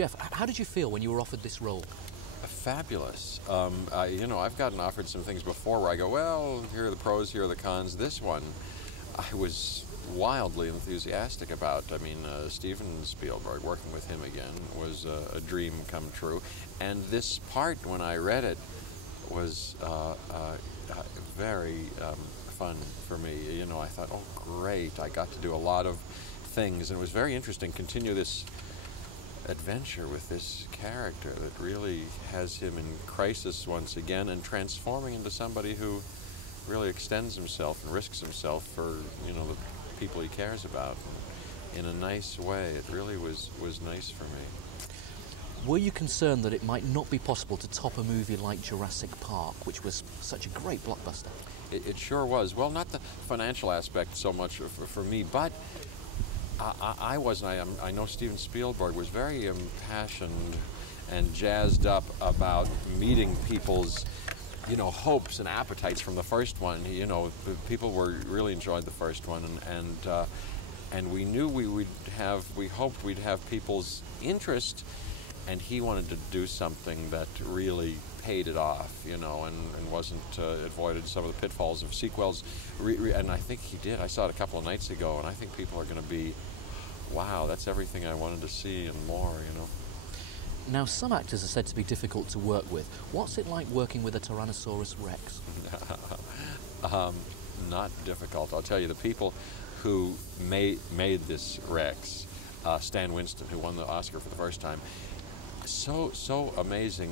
Jeff, how did you feel when you were offered this role? Fabulous. You know, I've gotten offered some things before where I go, well, here are the pros, here are the cons. This one, I was wildly enthusiastic about. I mean, Steven Spielberg, working with him again, was a dream come true. And this part, when I read it, was very fun for me. You know, I thought, oh, great, I got to do a lot of things. And it was very interesting, continue this adventure with this character that really has him in crisis once again and transforming into somebody who really extends himself and risks himself for, you know, the people he cares about in a nice way. It really was nice for me. Were you concerned that it might not be possible to top a movie like Jurassic Park, which was such a great blockbuster? It sure was. Well, not the financial aspect so much for me, but I wasn't. I know Steven Spielberg was very impassioned and jazzed up about meeting people's, you know, hopes and appetites from the first one. You know, people were really enjoyed the first one, and we knew we hoped we'd have people's interest, and he wanted to do something that really paid it off, you know, and wasn't avoided some of the pitfalls of sequels. And I think he did. I saw it a couple of nights ago, and I think people are going to be, wow, that's everything I wanted to see and more, you know. Now, some actors are said to be difficult to work with. What's it like working with a Tyrannosaurus Rex? Not difficult. I'll tell you, the people who made this Rex, Stan Winston, who won the Oscar for the first time, so amazing.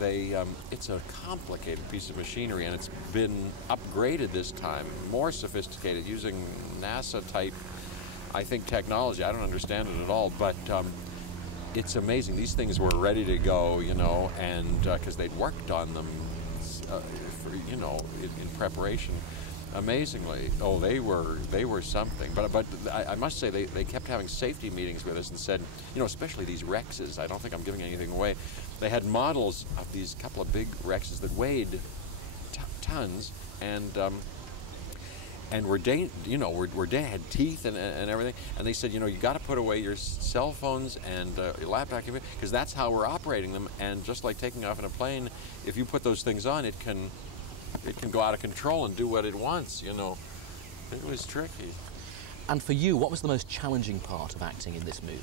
It's a complicated piece of machinery, and it's been upgraded this time, more sophisticated, using NASA-type, I think, technology. I don't understand it at all, but it's amazing. These things were ready to go, you know, and because they'd worked on them, for, you know, in preparation. Amazingly, oh, they were something. But I must say they kept having safety meetings with us and said, you know, especially these Rexes. I don't think I'm giving anything away. They had models of these couple of big Rexes that weighed tons and had teeth and everything. And they said, you know, you got to put away your cell phones and your laptop computer, because that's how we're operating them. And just like taking off in a plane, if you put those things on, it can go out of control and do what it wants, you know. It was tricky. And for you, what was the most challenging part of acting in this movie?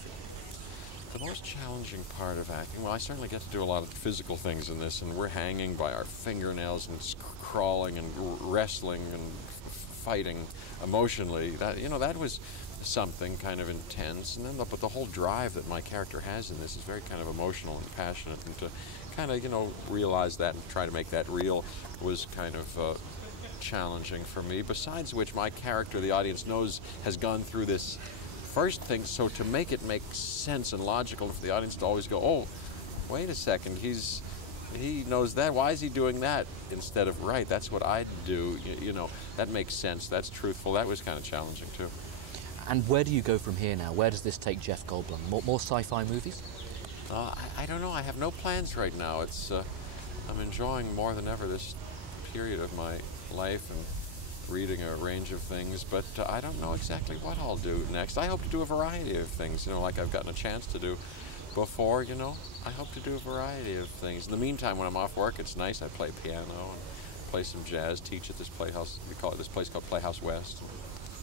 The most challenging part of acting, well, I certainly get to do a lot of physical things in this, and we're hanging by our fingernails and crawling and wrestling and fighting emotionally. That, you know, that was something kind of intense. And then but the whole drive that my character has in this is very kind of emotional and passionate, and to kind of, you know, realize that and try to make that real was kind of challenging for me. Besides which, my character, the audience knows, has gone through this first thing, so to make it make sense and logical for the audience to always go, oh, wait a second, he knows that, why is he doing that, instead of, right, that's what I'd do, you know, that makes sense, that's truthful. That was kind of challenging too. And where do you go from here now? Where does this take Jeff Goldblum? More sci-fi movies? I don't know. I have no plans right now. It's I'm enjoying more than ever this period of my life and reading a range of things, but I don't know exactly what I'll do next. I hope to do a variety of things, you know, like I've gotten a chance to do before, you know. I hope to do a variety of things. In the meantime, when I'm off work, it's nice. I play piano and play some jazz, teach at this playhouse. We call it this place called Playhouse West.